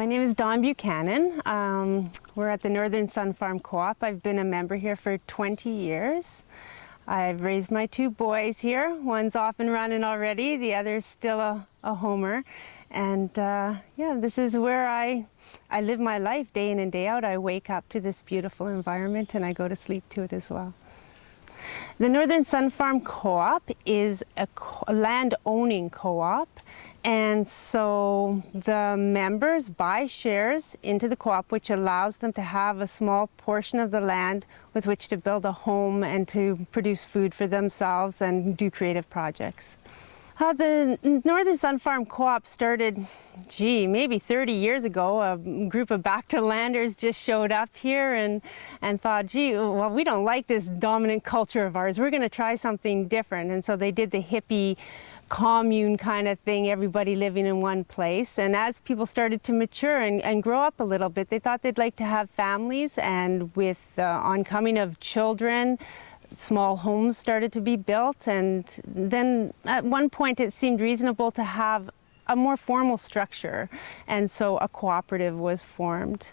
My name is Dawn Buchanan. We're at the Northern Sun Farm Co-op. I've been a member here for 20 years. I've raised my two boys here. One's off and running already, the other's still a homer. And yeah, this is where I live my life day in and day out. I wake up to this beautiful environment and I go to sleep to it as well. The Northern Sun Farm Co-op is a land-owning co-op, and so the members buy shares into the co-op, which allows them to have a small portion of the land with which to build a home and to produce food for themselves and do creative projects. The Northern Sun Farm Co-op started, maybe 30 years ago. A group of back-to-landers just showed up here and thought, well, we don't like this dominant culture of ours. We're going to try something different. And so they did the hippie commune kind of thing, everybody living in one place. And as people started to mature and grow up a little bit, they thought they'd like to have families. And with the oncoming of children, small homes started to be built, and then at one point it seemed reasonable to have a more formal structure, and so a cooperative was formed.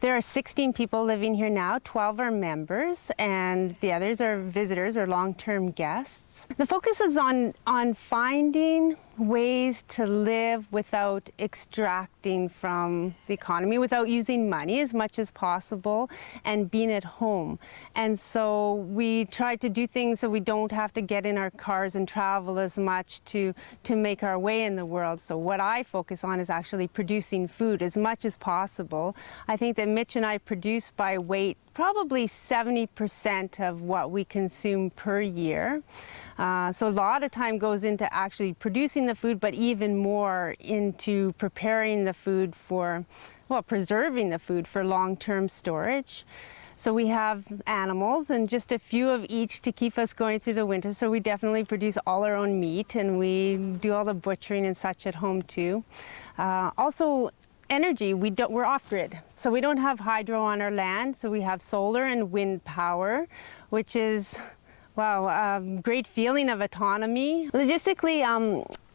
There are 16 people living here now. 12 are members, and the others are visitors or long-term guests. The focus is on finding ways to live without extracting from the economy, without using money as much as possible, and being at home. And so we try to do things so we don't have to get in our cars and travel as much to make our way in the world. So what I focus on is actually producing food as much as possible. I think that Mitch and I produce by weight probably 70% of what we consume per year. So a lot of time goes into actually producing the food, but even more into preparing the food for, well, preserving the food for long-term storage. So we have animals and just a few of each to keep us going through the winter. So we definitely produce all our own meat, and we do all the butchering and such at home too. Also, energy, we're off-grid, so we don't have hydro on our land, so we have solar and wind power, which is, wow, a great feeling of autonomy. Logistically,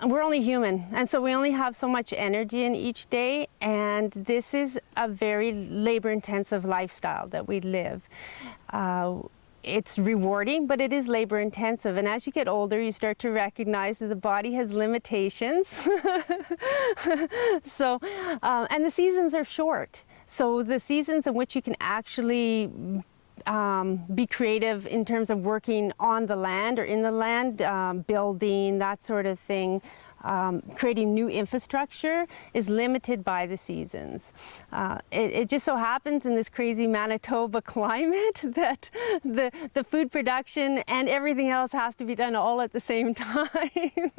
we're only human, and so we only have so much energy in each day, and this is a very labor-intensive lifestyle that we live. It's rewarding, but it is labor intensive. And as you get older, you start to recognize that the body has limitations. So, and the seasons are short. So the seasons in which you can actually be creative in terms of working on the land or in the land, building, that sort of thing, creating new infrastructure is limited by the seasons. It just so happens in this crazy Manitoba climate that the food production and everything else has to be done all at the same time.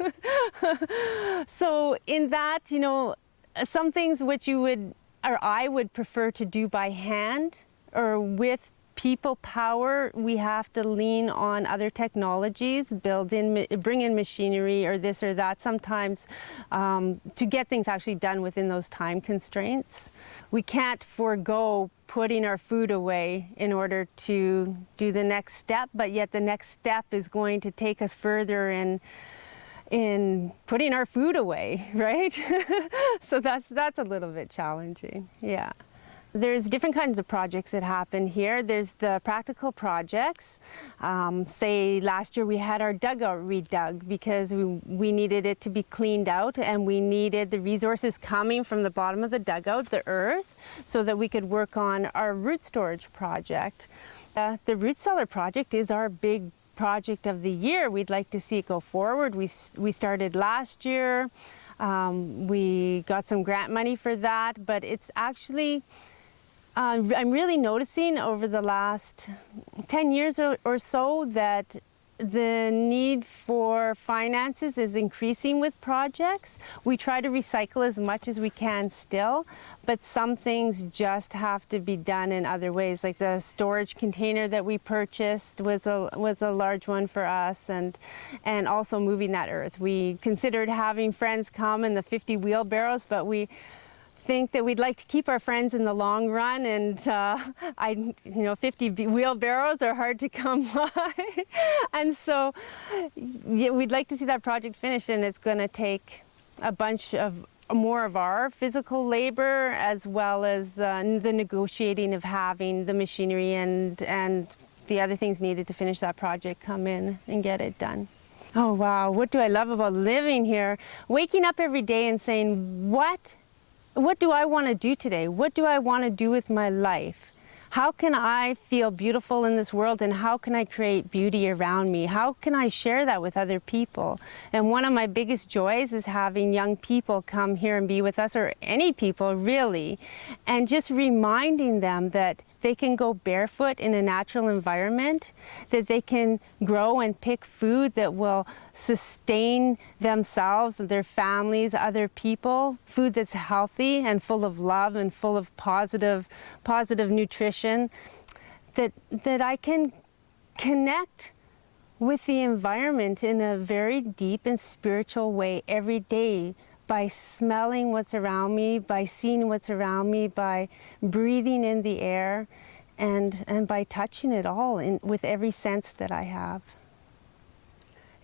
So in that, you know, some things which you would, or I would prefer to do by hand or with people power, we have to lean on other technologies, bring in machinery or this or that sometimes to get things actually done within those time constraints. We can't forego putting our food away in order to do the next step, but yet the next step is going to take us further in putting our food away, right? So that's a little bit challenging, yeah. There's different kinds of projects that happen here. There's the practical projects. Say last year we had our dugout redug because we needed it to be cleaned out, and we needed the resources coming from the bottom of the dugout, the earth, so that we could work on our root storage project. The root cellar project is our big project of the year. We'd like to see it go forward. We started last year. We got some grant money for that, but it's actually I'm really noticing over the last 10 years or so that the need for finances is increasing with projects. We try to recycle as much as we can still, but some things just have to be done in other ways. Like the storage container that we purchased was a large one for us, and also moving that earth. We considered having friends come in the 50 wheelbarrows, but we think that we'd like to keep our friends in the long run, and 50 wheelbarrows are hard to come by. And so yeah, we'd like to see that project finished, and it's going to take a bunch of more of our physical labor, as well as the negotiating of having the machinery and the other things needed to finish that project come in and get it done. Oh wow, what do I love about living here? Waking up every day and saying, what do I want to do today? What do I want to do with my life? How can I feel beautiful in this world, and how can I create beauty around me? How can I share that with other people? And one of my biggest joys is having young people come here and be with us, or any people really, and just reminding them that they can go barefoot in a natural environment, that they can grow and pick food that will sustain themselves, their families, other people, food that's healthy and full of love and full of positive nutrition, that I can connect with the environment in a very deep and spiritual way every day, by smelling what's around me, by seeing what's around me, by breathing in the air, and by touching it all with every sense that I have.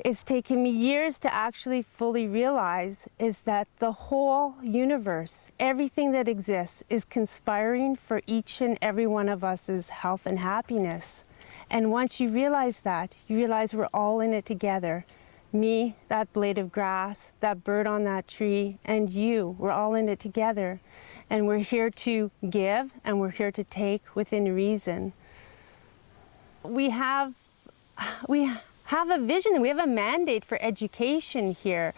It's taken me years to actually fully realize is that the whole universe, everything that exists, is conspiring for each and every one of us's health and happiness. And once you realize that, you realize we're all in it together. Me, that blade of grass, that bird on that tree, and you, we're all in it together. And we're here to give, and we're here to take within reason. We have a vision, we have a mandate for education here.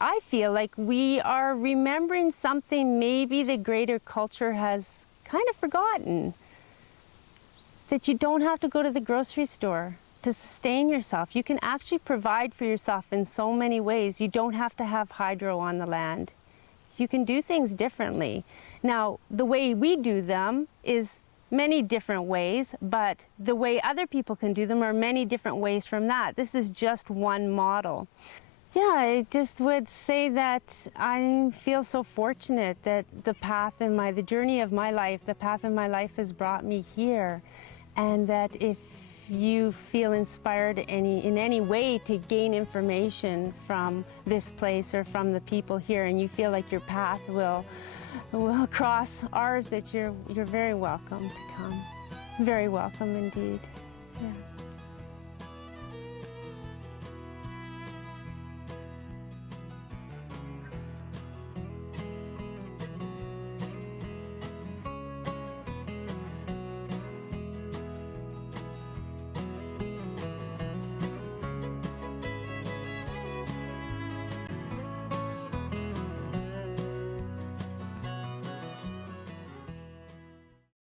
I feel like we are remembering something maybe the greater culture has kind of forgotten. That you don't have to go to the grocery store to sustain yourself. You can actually provide for yourself in so many ways. You don't have to have hydro on the land. You can do things differently. Now, the way we do them is many different ways, but the way other people can do them are many different ways from that. This is just one model. Yeah, I just would say that I feel so fortunate that the journey of my life, the path of my life has brought me here. And that if you feel inspired in any way to gain information from this place or from the people here, and you feel like your path will cross ours, that you're very welcome to come. Very welcome indeed. Yeah.